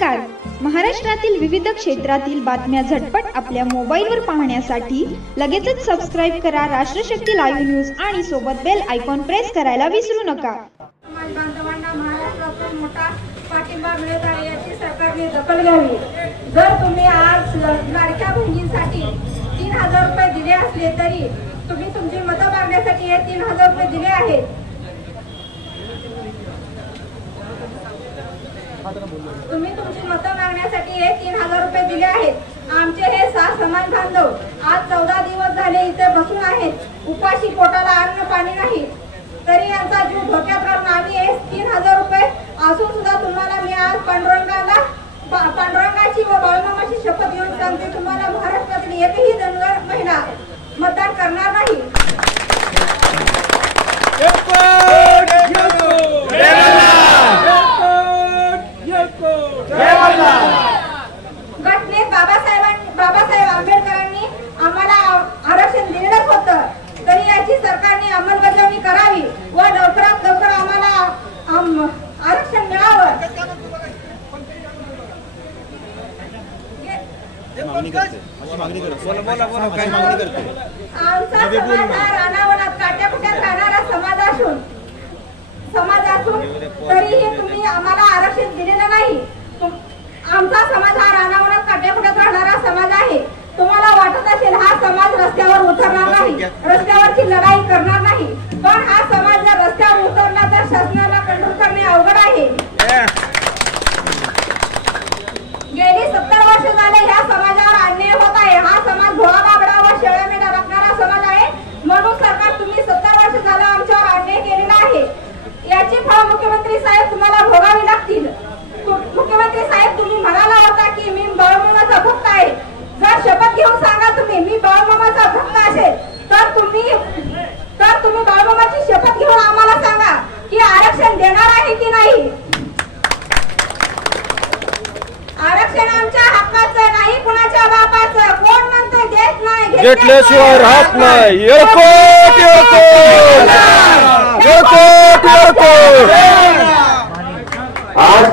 नमस्कार. महाराष्ट्रातील विविध क्षेत्रातील बातम्या झटपट आपल्या मोबाईलवर पाहण्यासाठी लगेचच सबस्क्राइब करा राष्ट्रशक्ती लाईव्ह न्यूज आणि सोबत बेल आयकॉन प्रेस करायला विसरू नका. समाज बांधवांना महाराष्ट्रातून मोठा पाठिंबा मिळत आहे याची सरकारने दखल घ्यावी. जर तुम्ही आज लाडक्या बहिणींसाठी 3000 रुपये दिले असले तरी तुम्ही तुमची मतं मागण्यासाठी हे 3000 रुपये दिले आहेत. तुम्ही तुमची मतं मागण्यासाठी हे 3000 रुपये दिले आहेत. आमचे हे 6 समाज बांधव आज 14 दिवस झाले इथे बसून आहेत. उपाशी पोटाला अन्न पाणी नाही तरी यांचा जीव धोक्यात घालून आम्ही हे 3000 रुपये असून सुद्धा तुम्हाला मी आज पांडुरंगाची व बाळूमामाची शपथ घेऊन सांगते, तुम्हाला महाराष्ट्रातील एकही धनगर महिला मतदान करणार नाही. घटनेत बाबासाहेब आंबेडकरांनी आम्हाला आरक्षण दिलेलंच होतं, तरी याची सरकारने अंमलबजावणी करावी व लवकरात लवकर आम्हाला आरक्षण मिळावं. आमचा समाज हा रानावनात काट्याकुट्यात राहणारा समाज असून तरीही तुम्ही आम्हाला आरक्षण दिलेलं नाही. आमचा समाज हा रानावनात काट्याकुट्यात राहणारा समाज आहे. तुम्हाला वाटत असेल हा समाज रस्त्यावर उतरणार नाही, रस्त्यावरची लढाई करणार नाही, पण हा समाज जर रस्त्यावर उतरला तर शासनाला कंट्रोल करणे अवघड आहे. गेली 70 वर्ष झाले ह्या समाजावर अन्याय होत आहे. हा समाज घोडा बाबडा व शेळ्या मेंढ्या राखणारा समाज आहे. म्हणून सरकार तुम्ही 70 वर्ष झालं आमच्यावर अन्याय केलेला आहे. याची फळ मुख्यमंत्री साहेब तुम्हाला भोगावी लागतील. मुख्यमंत्री साहेब तुम्ही म्हणाला होता की मी बाळूमामाचा भक्त आहे. जर शपथ घेऊन सांगा तुम्ही मी बाळूमामाचा भक्त असेल तर तुम्ही बाळूमामाची शपथ घेऊन आम्हाला सांगा की आरक्षण देणार आहे की नाही. आरक्षण आमच्या हक्काचं नाही, कुणाच्या बापाचं. कोण म्हणतोय देत नाही, घेतल्याशिवाय राहत नाही.